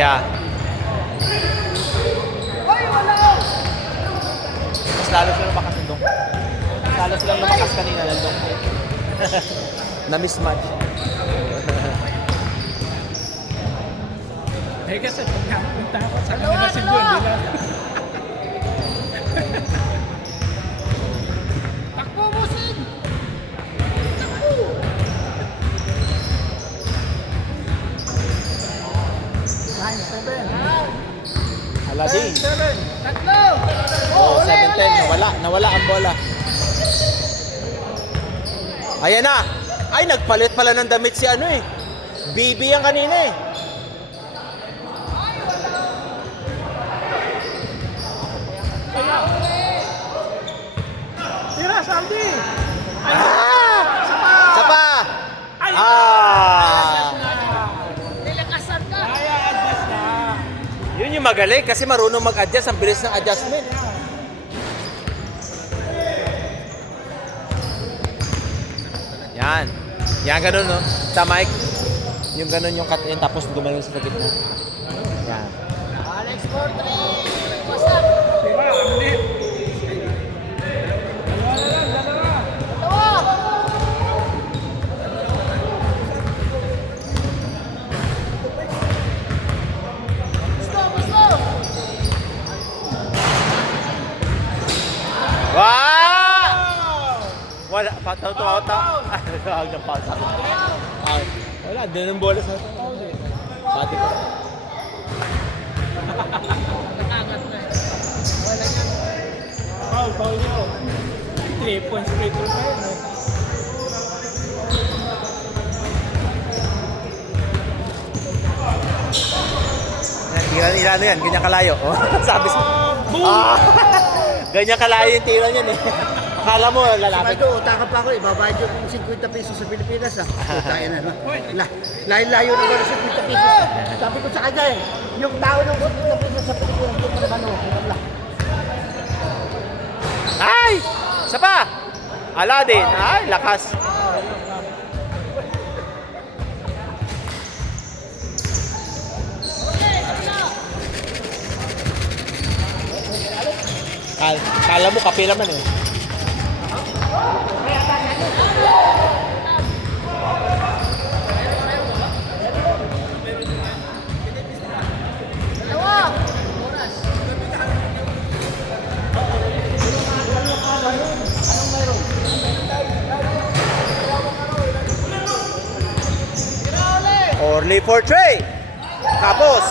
Yeah. Mas lalo sila lumakas ng dong. Mas lalo silang lumakas kanina ng dong. Na-mismatch. Eh kasi pag nakapunta ako sa kanila si John, di ba? Takbo mo, Sid! Takbo! Nine, seven. Aladin. 7, tatlo! Oh, 7-10. Nawala ang bola. Ayan na. Ay, nagpalit pala ng damit si ano eh. BB yan kanina eh. Tira, Saldi! Ah! Sapa! Ay! Ah! Nilakasan ka! Kaya adjust na! Yun yung magaling kasi marunong mag-adjust. Ang bilis ng adjustment. Yan. Yan, ganun, no? Sa mic. Yung ganun yung cut in, tapos gumaling sa gitna. Yan. Alex Portre! What's up? Tira, ang lit! Dalawa na lang, dalawa! Tawa! Gusto! Wow! Wala, pataw-taw. Tawag ng foul sa akin. Wala, din ang bola sa akin. Pati pa. Foul nyo. 3 points free throw pa yun. Tira yan, ganyan kalayo. Oh, sabi sa... Ah, ganyan kalayo yung tira niyan eh. Akala mo, lalapit. Sabi ko, utang pa ako, ibabayad yung 50 pesos sa Pilipinas ah. Kaya na naman. Layo-layo naman sa 50 pesos. Sabi ko sa kanya eh, yung tao ng 50 pesos sa Pilipinas, yung naman o. Ay! Isa pa! Aladin. Ay, lakas. Kala mo, kape naman eh. Tawa! Orly for Trey. Tapos,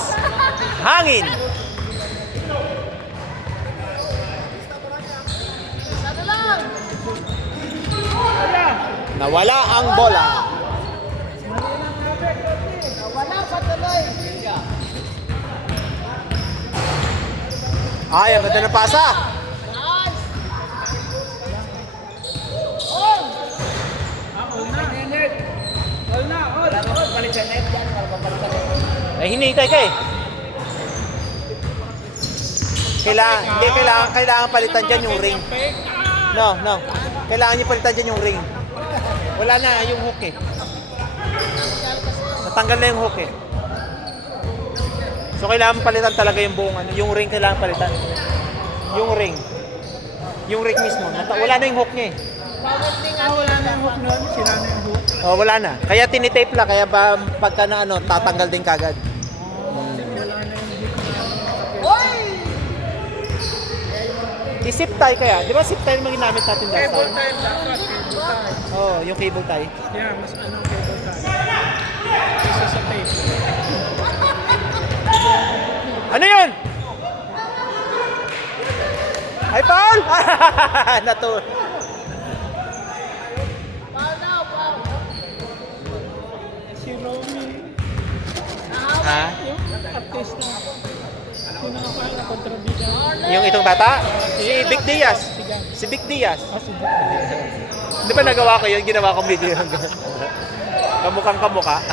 hangin. Sana lang! Nawala ang bola. Wala pa tuloy! Ay, ang ganda ng pasa. Nice! On! All na, all! Ay, hinihintay ka eh. Kailangan palitan dyan yung ring. No. Kailangan niyo palitan dyan yung ring. Wala na yung hook eh. Natanggal na yung hook eh. So kailangan palitan talaga yung buong ano, yung ring kailangan palitan. Yung ring. Yung ring mismo. Wala na yung hook niya eh. Wala na yung hook nun, sira na yung hook. Oh, wala na. Kaya tinitape lang kaya ba pagka na ano, tatanggal din kagad. Oy! I-zip tie kaya. Di ba zip tie naman ginamit natin dati? Cable tie dapat, cable tie. Oh, yung cable tie. Yeah, mas anong cable tie. Kesa sa tape. Ano yun? Ay, foul! Nato. Foul now, foul! Si Romy, Ha? yung artist na yung nakapahal na kontrabida. Yung itong bata? Si Vic Diaz. Si Vic Diaz. Ah, si Di ba nagawa ko yun? Ginawa kong video. Kamukhang kamuka.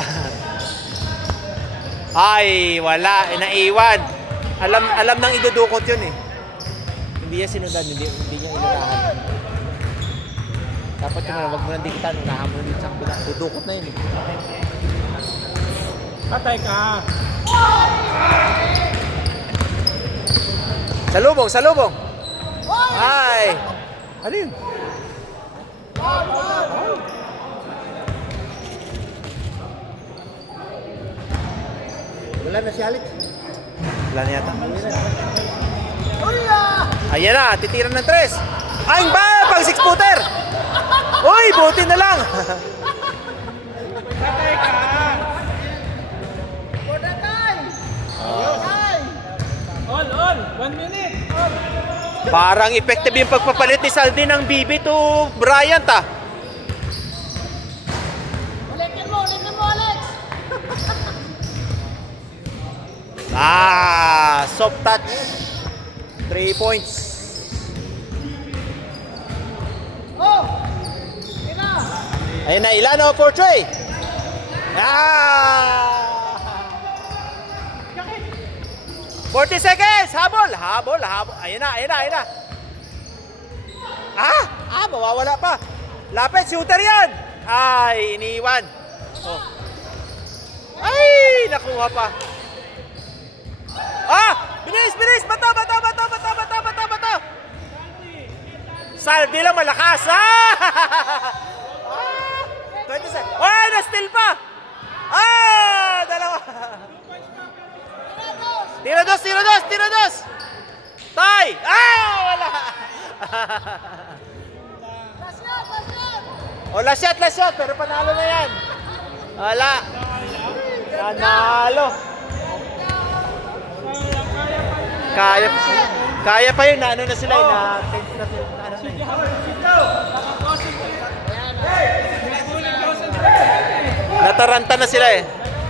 Ay, wala. Naiwan. Alam nang idudukot yun eh. Hindi niya sinundan. Hindi niya inunahan. Dapat yung wag mo nang dikitan. Unahan mo nang sa kabila. Dudukot na yun eh. patay ka. Salubong, salubong. Ay. Ano yun? Wala na si Alex. Wala na yata. Uy, ah! Ayan na, titira ng 3. Ay, ba? Pang 6-footer! Uy, buti na lang! For the time! Time! On. 1 minute. On. Parang effective yung pagpapalit ni Saldi ng BB to Bryant ah. Ulitin mo, Alex! Soft touch. 3 points. Oh! Ina! Ayun na, Ilano for Trey. 40 seconds! Habol! Ayun na. Mawawala pa. Lapit, shooter yan! Ay, iniwan. Oh. Ay, nakuha pa. Bilis! Bato! Saldi lang malakas. 20 seconds. Ay, na-steal pa! Dalawa. Tira dos! Tay! Wala! Last shot! Pero panalo na yan. Wala. Panalo. Kaya pa yun, na ano na sila, na-tense na sila. Na ano na yun. Nataranta na sila eh.